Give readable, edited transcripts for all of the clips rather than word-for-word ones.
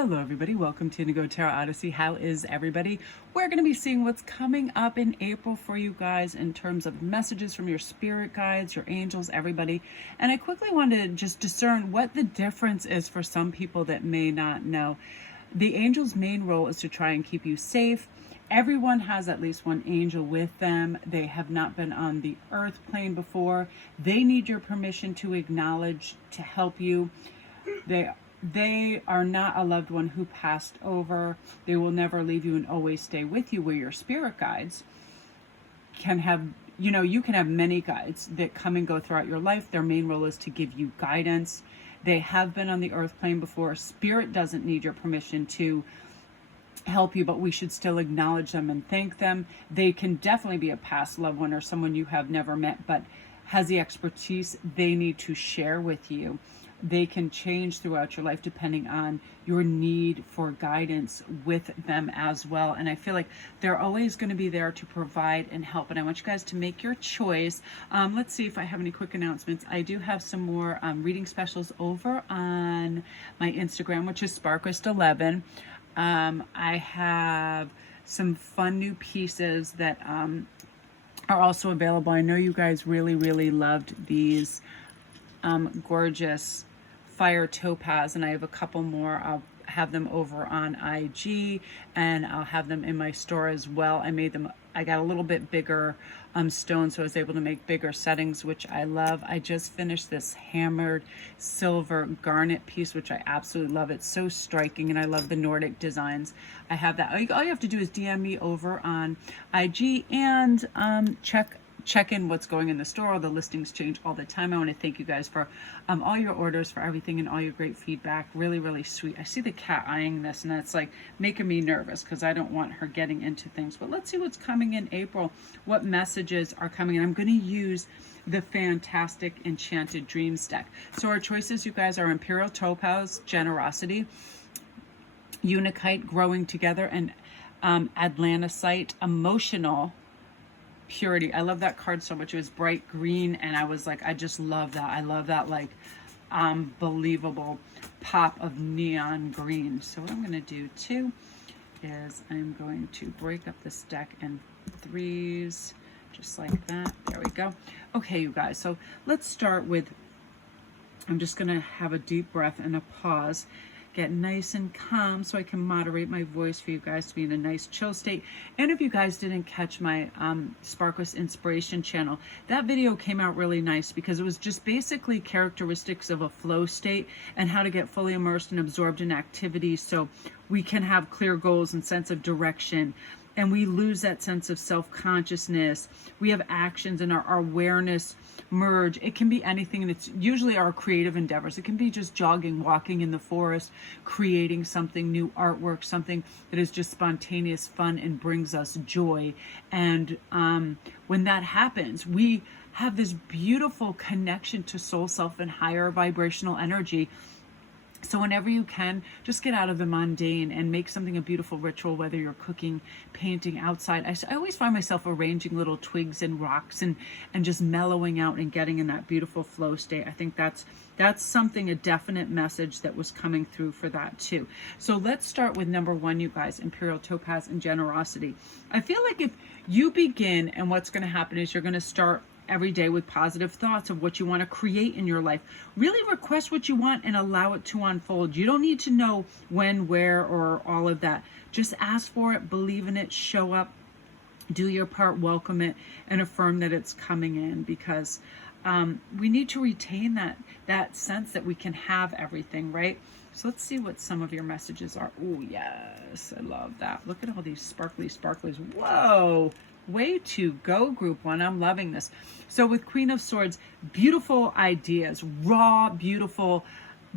Hello everybody, welcome to Instantgo Tarot Odyssey. How is everybody? We're going to be seeing what's coming up in April for you guys in terms of messages from your spirit guides, your angels, everybody. And I quickly wanted to just discern what the difference is for some people that may not know. The angel's main role is to try and keep you safe. Everyone has at least one angel with them. They have not been on the earth plane before. They need your permission to acknowledge, to help you. They are not a loved one who passed over. They will never leave you and always stay with you, where your spirit guides can have, you can have many guides that come and go throughout your life. Their main role is to give you guidance. They have been on the earth plane before. Spirit doesn't need your permission to help you, but we should still acknowledge them and thank them. They can definitely be a past loved one or someone you have never met, but has the expertise they need to share with you. They can change throughout your life depending on your need for guidance with them as well. And I feel like they're always going to be there to provide and help. And I want you guys to make your choice. Let's see if I have any quick announcements. I do have some more reading specials over on my Instagram, which is SparKrist11. I have some fun new pieces that are also available. I know you guys really loved these gorgeous fire topaz, and I have a couple more. I'll have them over on IG, and I'll have them in my store as well. I got a little bit bigger stone, so I was able to make bigger settings, which I love. I just finished this hammered silver garnet piece, which I absolutely love. It's so striking, and I love the Nordic designs. I have that. All you have to do is DM me over on IG and check in what's going in the store. The listings change all the time. I want to thank you guys for all your orders, for everything, and all your great feedback. Really sweet. I see the cat eyeing this, and that's like making me nervous because I don't want her getting into things. But let's see what's coming in April, what messages are coming in. I'm going to use the fantastic Enchanted Dreams deck. So our choices, you guys, are Imperial Topaz, Generosity, Unakite, Growing Together, and Atlantisite, Emotional Purity. I love that card so much. It was bright green, and I was like, I just love that. I love that, like, unbelievable pop of neon green. So what I'm going to do too is I'm going to break up this deck in threes, just like that. There we go. Okay, you guys, so let's start with, I'm just going to have a deep breath and a pause, get nice and calm so I can moderate my voice for you guys to be in a nice chill state. And if you guys didn't catch my SparKrist Inspiration channel, that video came out really nice because it was just basically characteristics of a flow state and how to get fully immersed and absorbed in activities so we can have clear goals and sense of direction. And we lose that sense of self-consciousness. We have actions and our awareness merge. It can be anything, and it's usually our creative endeavors. It can be just jogging, walking in the forest, creating something new, artwork, something that is just spontaneous fun and brings us joy. And when that happens, we have this beautiful connection to soul, self, and higher vibrational energy. So whenever you can, just get out of the mundane and make something a beautiful ritual, whether you're cooking, painting outside. I always find myself arranging little twigs and rocks and just mellowing out and getting in that beautiful flow state. I think that's something, a definite message that was coming through for that too. So let's start with number one, you guys, Imperial Topaz and Generosity. I feel like if you begin, and what's going to happen is you're going to start every day with positive thoughts of what you want to create in your life. Really request what you want and allow it to unfold. You don't need to know when, where, or all of that. Just ask for it, believe in it, show up, do your part, welcome it, and affirm that it's coming in, because we need to retain that sense that we can have everything, right? So let's see what some of your messages are. Oh, yes, I love that. Look at all these sparklies. Whoa. Way to go, group one. I'm loving this. So with Queen of Swords, beautiful ideas, raw, beautiful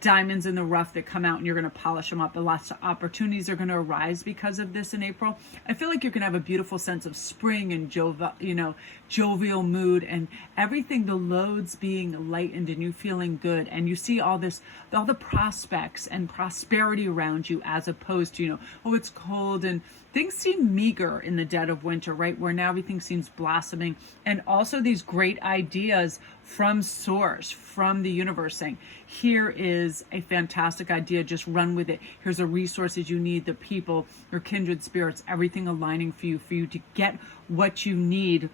diamonds in the rough that come out, and you're going to polish them up. And lots of opportunities are going to arise because of this in April. I feel like you're going to have a beautiful sense of spring and jovial mood, and everything, the loads being lightened and you feeling good, and you see all the prospects and prosperity around you, as opposed to, oh, it's cold and things seem meager in the dead of winter, right? Where now everything seems blossoming. And also these great ideas from source, from the universe, saying, here is is a fantastic idea. Just run with it. Here's the resources you need, the people, your kindred spirits, everything aligning for you to get what you need.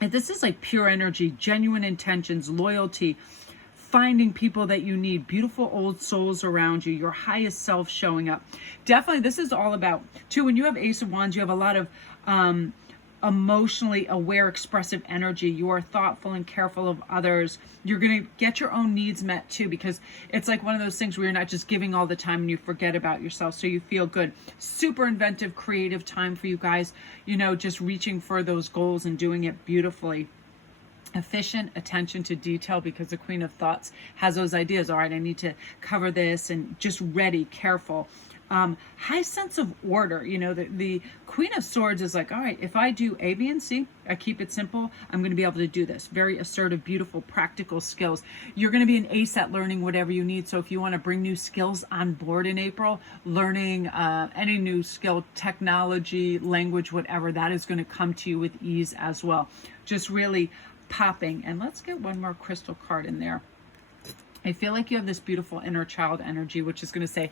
And this is like pure energy, genuine intentions, loyalty, finding people that you need, beautiful old souls around you, your highest self showing up. Definitely, this is all about, too, when you have Ace of Wands, you have a lot of emotionally aware, expressive energy. You are thoughtful and careful of others. You're going to get your own needs met too, because it's like one of those things where you're not just giving all the time and you forget about yourself, so you feel good. Super inventive, creative time for you guys, you know, just reaching for those goals and doing it beautifully. Efficient attention to detail, because the Queen of Thoughts has those ideas. All right, I need to cover this, and just ready, careful. High sense of order. You know, the Queen of Swords is like, all right, if I do A, B, and C, I keep it simple, I'm going to be able to do this. Very assertive, beautiful, practical skills. You're going to be an ace at learning whatever you need. So if you want to bring new skills on board in April, learning any new skill, technology, language, whatever, that is going to come to you with ease as well. Just really popping. And let's get one more crystal card in there. I feel like you have this beautiful inner child energy, which is going to say,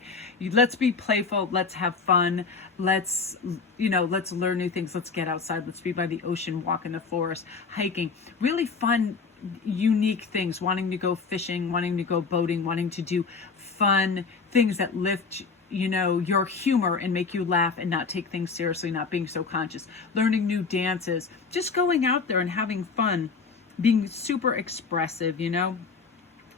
let's be playful, let's have fun, let's learn new things, let's get outside, let's be by the ocean, walk in the forest, hiking, really fun, unique things, wanting to go fishing, wanting to go boating, wanting to do fun things that lift, you know, your humor and make you laugh and not take things seriously, not being so conscious, learning new dances, just going out there and having fun, being super expressive, you know.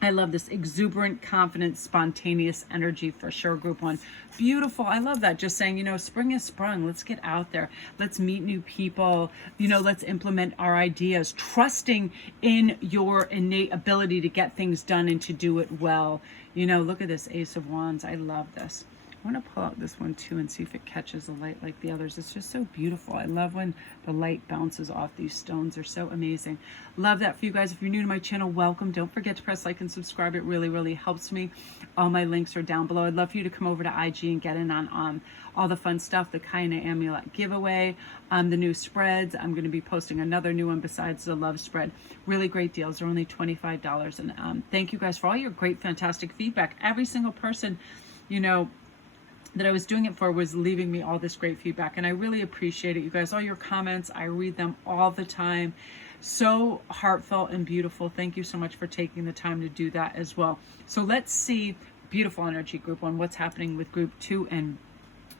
I love this exuberant, confident, spontaneous energy for sure, Group 1. Beautiful. I love that. Just saying, you know, spring is sprung. Let's get out there. Let's meet new people. You know, let's implement our ideas. Trusting in your innate ability to get things done and to do it well. You know, look at this Ace of Wands. I love this. I want to pull out this one too and see if it catches the light like the others. It's just so beautiful. I love when the light bounces off these stones. They're so amazing. Love that for you guys. If you're new to my channel, welcome. Don't forget to press like and subscribe. It really, really helps me. All my links are down below. I'd love for you to come over to IG and get in on all the fun stuff, the Kaina Amulet giveaway, the new spreads. I'm going to be posting another new one besides the love spread. Really great deals. They're only $25. And thank you guys for all your great, fantastic feedback. Every single person, you know, that I was doing it for was leaving me all this great feedback, and I really appreciate it, you guys. All your comments, I read them all the time. So heartfelt and beautiful. Thank you so much for taking the time to do that as well. So let's see, beautiful energy, Group 1, what's happening with Group 2 and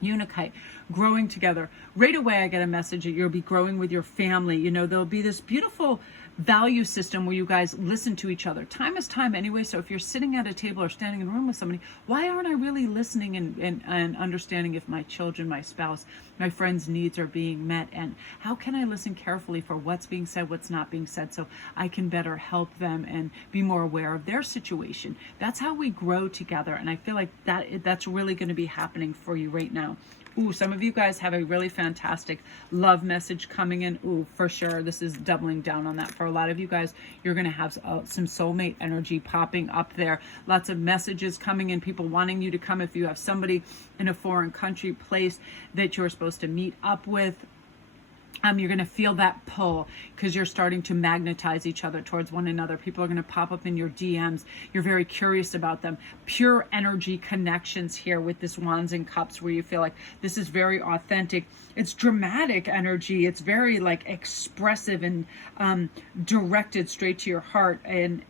Unikite, growing together. Right away I get a message that you'll be growing with your family. You know, there'll be this beautiful value system where you guys listen to each other. Time is time anyway, so if you're sitting at a table or standing in a room with somebody, why aren't I really listening and understanding if my children, my spouse, my friends' needs are being met, and how can I listen carefully for what's being said, what's not being said, so I can better help them and be more aware of their situation. That's how we grow together, and I feel like that's really going to be happening for you right now. Ooh, some of you guys have a really fantastic love message coming in. Ooh, for sure. This is doubling down on that. For a lot of you guys, you're going to have some soulmate energy popping up there. Lots of messages coming in, people wanting you to come. If you have somebody in a foreign country, place that you're supposed to meet up with, you're going to feel that pull because you're starting to magnetize each other towards one another. People are going to pop up in your DMs. You're very curious about them. Pure energy connections here with this Wands and Cups, where you feel like this is very authentic. It's dramatic energy. It's very like expressive and directed straight to your heart. And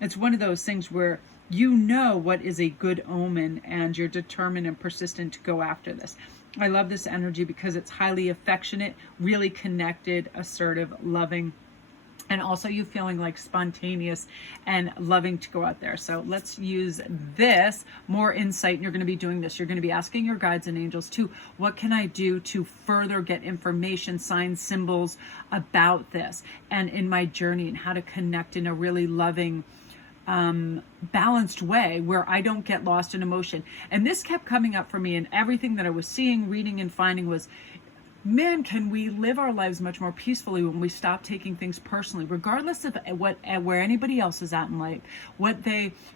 it's one of those things where you know what is a good omen and you're determined and persistent to go after this. I love this energy because it's highly affectionate, really connected, assertive, loving, and also you feeling like spontaneous and loving to go out there. So let's use this, more insight, and you're going to be doing this. You're going to be asking your guides and angels too, what can I do to further get information, signs, symbols about this and in my journey, and how to connect in a really loving, balanced way where I don't get lost in emotion. And this kept coming up for me, and everything that I was seeing, reading, and finding was, man, can we live our lives much more peacefully when we stop taking things personally, regardless of where anybody else is at in life.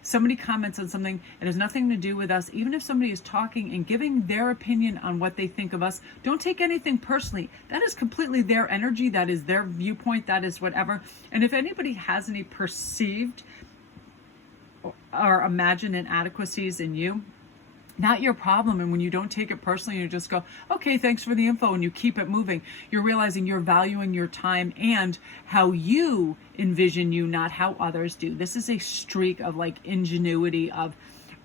Somebody comments on something, it has nothing to do with us. Even if somebody is talking and giving their opinion on what they think of us, don't take anything personally. That is completely their energy. That is their viewpoint. That is whatever. And if anybody has any perceived or imagine inadequacies in you, not your problem. And when you don't take it personally, you just go, okay, thanks for the info, and you keep it moving, you're realizing you're valuing your time and how you envision you, not how others do. This is a streak of like ingenuity of,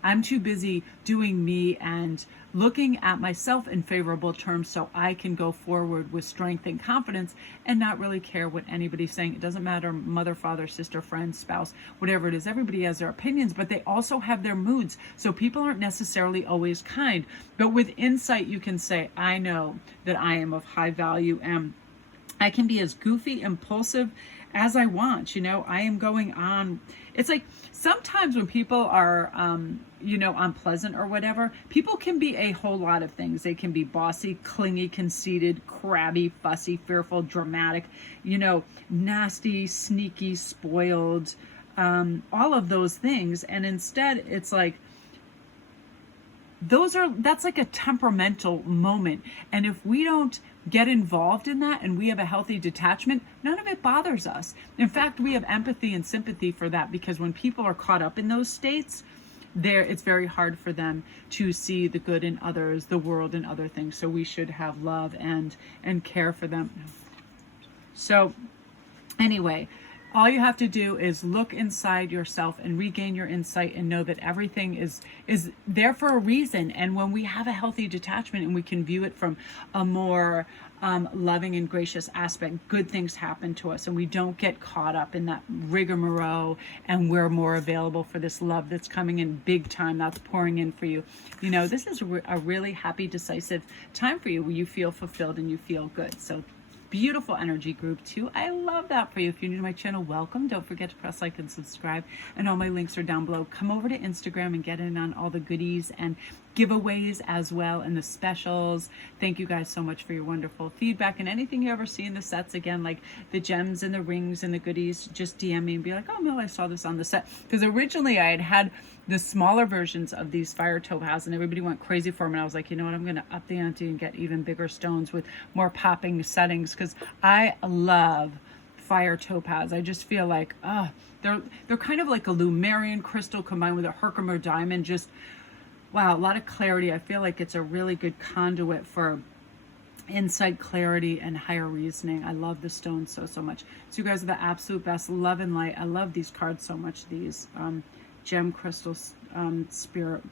I'm too busy doing me and looking at myself in favorable terms so I can go forward with strength and confidence and not really care what anybody's saying. It doesn't matter, mother, father, sister, friend, spouse, whatever it is. Everybody has their opinions, but they also have their moods. So people aren't necessarily always kind. But with insight, you can say, I know that I am of high value and I can be as goofy, impulsive as I want. I am going on. It's like sometimes when people are, unpleasant or whatever, people can be a whole lot of things. They can be bossy, clingy, conceited, crabby, fussy, fearful, dramatic, nasty, sneaky, spoiled, all of those things. And instead, it's like, that's like a temperamental moment. And if we don't get involved in that and we have a healthy detachment, none of it bothers us. In fact, we have empathy and sympathy for that, because when people are caught up in those states, it's very hard for them to see the good in others, the world, and other things. So we should have love and care for them. So anyway, all you have to do is look inside yourself and regain your insight and know that everything is there for a reason. And when we have a healthy detachment and we can view it from a more loving and gracious aspect, good things happen to us and we don't get caught up in that rigmarole, and we're more available for this love that's coming in big time, that's pouring in for you. This is a really happy, decisive time for you where you feel fulfilled and you feel good. So beautiful energy group too. I love that for you. If you're new to my channel, welcome. Don't forget to press like and subscribe, and all my links are down below. Come over to Instagram and get in on all the goodies and giveaways as well, and the specials. Thank you guys so much for your wonderful feedback, and anything you ever see in the sets, again, like the gems and the rings and the goodies, just DM me and be like, oh Mel, I saw this on the set. Because originally I had the smaller versions of these fire topaz and everybody went crazy for them, and I was like, you know what, I'm gonna up the ante and get even bigger stones with more popping settings, because I love fire topaz. I just feel like they're kind of like a Lumerian crystal combined with a Herkimer diamond. Just wow, a lot of clarity. I feel like it's a really good conduit for insight, clarity, and higher reasoning. I love the stones so much. So you guys are the absolute best. Love and light. I love these cards so much. These gem crystal spirit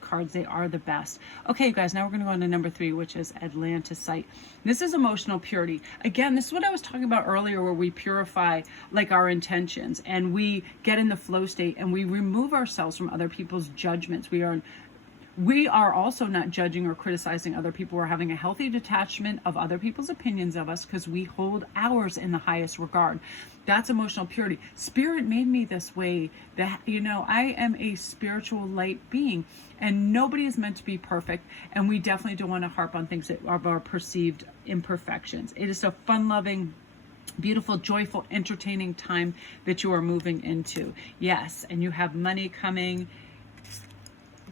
cards, they are the best. Okay, you guys, now we're going to go on to number 3, which is Atlanticite. This is emotional purity. Again, this is what I was talking about earlier, where we purify like our intentions and we get in the flow state and we remove ourselves from other people's judgments. We are also not judging or criticizing other people. We're having a healthy detachment of other people's opinions of us because we hold ours in the highest regard. That's emotional purity. Spirit made me this way. That, I am a spiritual light being, and nobody is meant to be perfect. And we definitely don't want to harp on things that are our perceived imperfections. It is a fun-loving, beautiful, joyful, entertaining time that you are moving into. Yes, and you have money coming.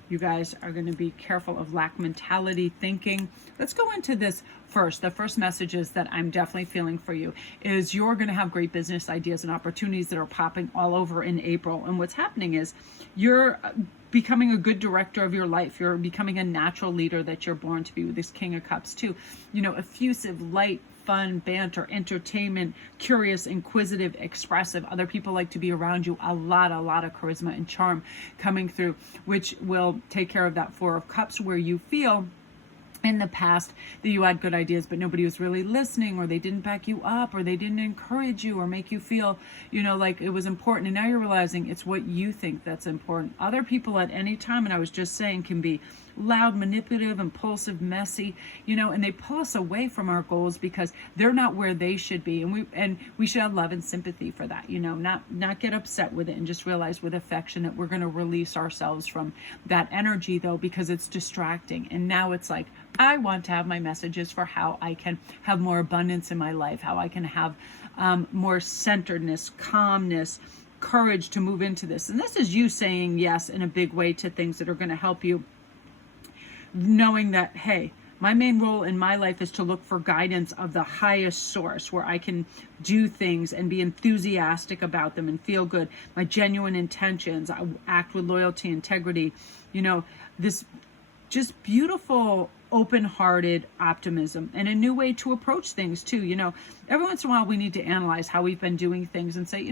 You guys are going to be careful of lack mentality thinking. Let's go into this first. The first messages that I'm definitely feeling for you is you're going to have great business ideas and opportunities that are popping all over in April. And what's happening is you're becoming a good director of your life. You're becoming a natural leader that you're born to be, with this King of Cups too. Effusive, light, fun, banter, entertainment, curious, inquisitive, expressive. Other people like to be around you. A lot of charisma and charm coming through, which will take care of that 4 of Cups, where you feel in the past that you had good ideas, but nobody was really listening, or they didn't back you up, or they didn't encourage you or make you feel, like it was important. And now you're realizing it's what you think that's important. Other people at any time, and I was just saying, can be loud, manipulative, impulsive, messy, and they pull us away from our goals because they're not where they should be. And we should have love and sympathy for that, not get upset with it, and just realize with affection that we're going to release ourselves from that energy, though, because it's distracting. And now it's like, I want to have my messages for how I can have more abundance in my life, how I can have more centeredness, calmness, courage to move into this. And this is you saying yes in a big way to things that are going to help you, knowing that, hey, My main role in my life is to look for guidance of the highest source where I can do things and be enthusiastic about them and feel good. My genuine intentions, I act with loyalty, integrity, this just beautiful, open-hearted optimism and a new way to approach things too. Every once in a while we need to analyze how we've been doing things and say,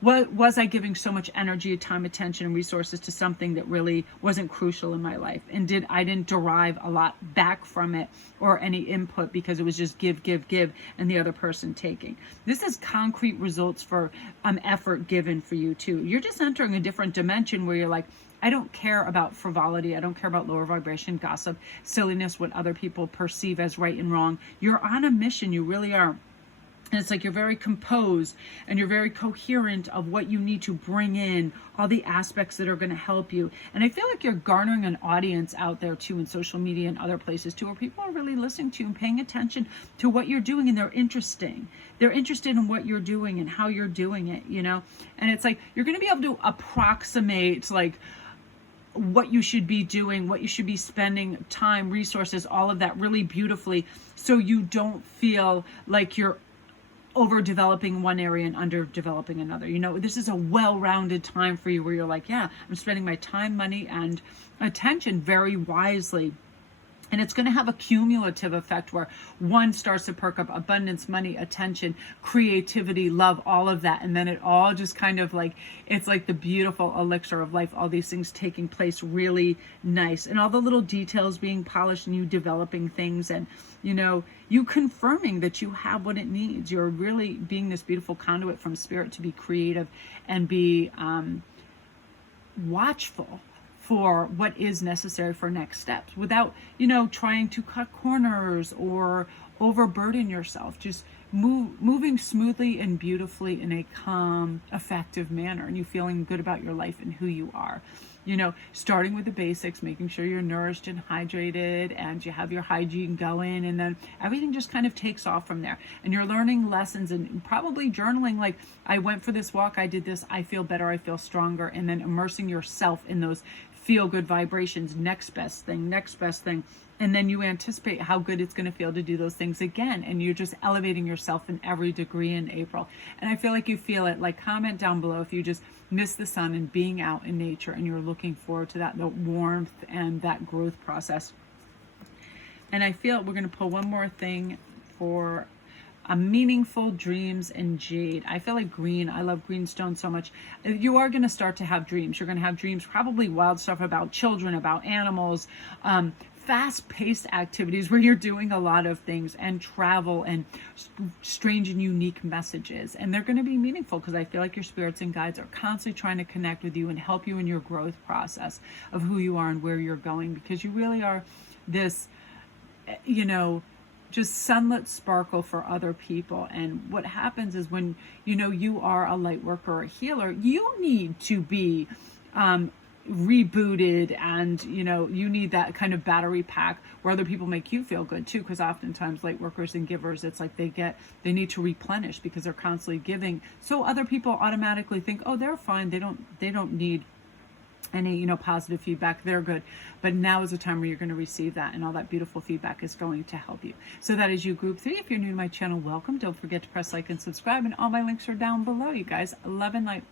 what was I giving so much energy, time, attention, and resources to something that really wasn't crucial in my life? And I didn't derive a lot back from it or any input because it was just give, and the other person taking. This is concrete results for effort given for you too. You're just entering a different dimension where you're like, I don't care about frivolity. I don't care about lower vibration, gossip, silliness, what other people perceive as right and wrong. You're on a mission. You really are. And it's like you're very composed and you're very coherent of what you need to bring in, all the aspects that are going to help you. And I feel like you're garnering an audience out there too in social media and other places too, where people are really listening to you and paying attention to what you're doing, and they're interesting. They're interested in what you're doing and how you're doing it, And it's like you're going to be able to approximate like what you should be doing, what you should be spending time, resources, all of that really beautifully, so you don't feel like you're overdeveloping one area and underdeveloping another. This is a well-rounded time for you where you're like, yeah, I'm spending my time, money, and attention very wisely. And it's going to have a cumulative effect where one starts to perk up: abundance, money, attention, creativity, love, all of that. And then it all just kind of like, it's like the beautiful elixir of life, all these things taking place really nice. And all the little details being polished and you developing things and, you confirming that you have what it needs. You're really being this beautiful conduit from spirit to be creative and be watchful for what is necessary for next steps without, trying to cut corners or overburden yourself. Just moving smoothly and beautifully in a calm, effective manner, and you feeling good about your life and who you are. Starting with the basics, making sure you're nourished and hydrated and you have your hygiene going, and then everything just kind of takes off from there. And you're learning lessons and probably journaling like, I went for this walk, I did this, I feel better, I feel stronger, and then immersing yourself in those feel good vibrations, next best thing. And then you anticipate how good it's going to feel to do those things again. And you're just elevating yourself in every degree in April. And I feel like you feel it. Like, comment down below if you just miss the sun and being out in nature and you're looking forward to that, the warmth and that growth process. And I feel we're going to pull one more thing for meaningful dreams and jade. I feel like green. I love green stone so much. You are going to start to have dreams. You're going to have dreams, probably wild stuff about children, about animals, fast-paced activities where you're doing a lot of things, and travel and strange and unique messages. And they're going to be meaningful because I feel like your spirits and guides are constantly trying to connect with you and help you in your growth process of who you are and where you're going, because you really are this, just sunlit sparkle for other people. And what happens is when you are a light worker or a healer, you need to be rebooted, and you need that kind of battery pack where other people make you feel good too, because oftentimes light workers and givers, it's like they need to replenish because they're constantly giving, so other people automatically think, oh, they're fine, they don't need any positive feedback, they're good. But now is the time where you're going to receive that, and all that beautiful feedback is going to help you. So that is you, group 3. If you're new to my channel, welcome. Don't forget to press like and subscribe, and all my links are down below, you guys. Love and light.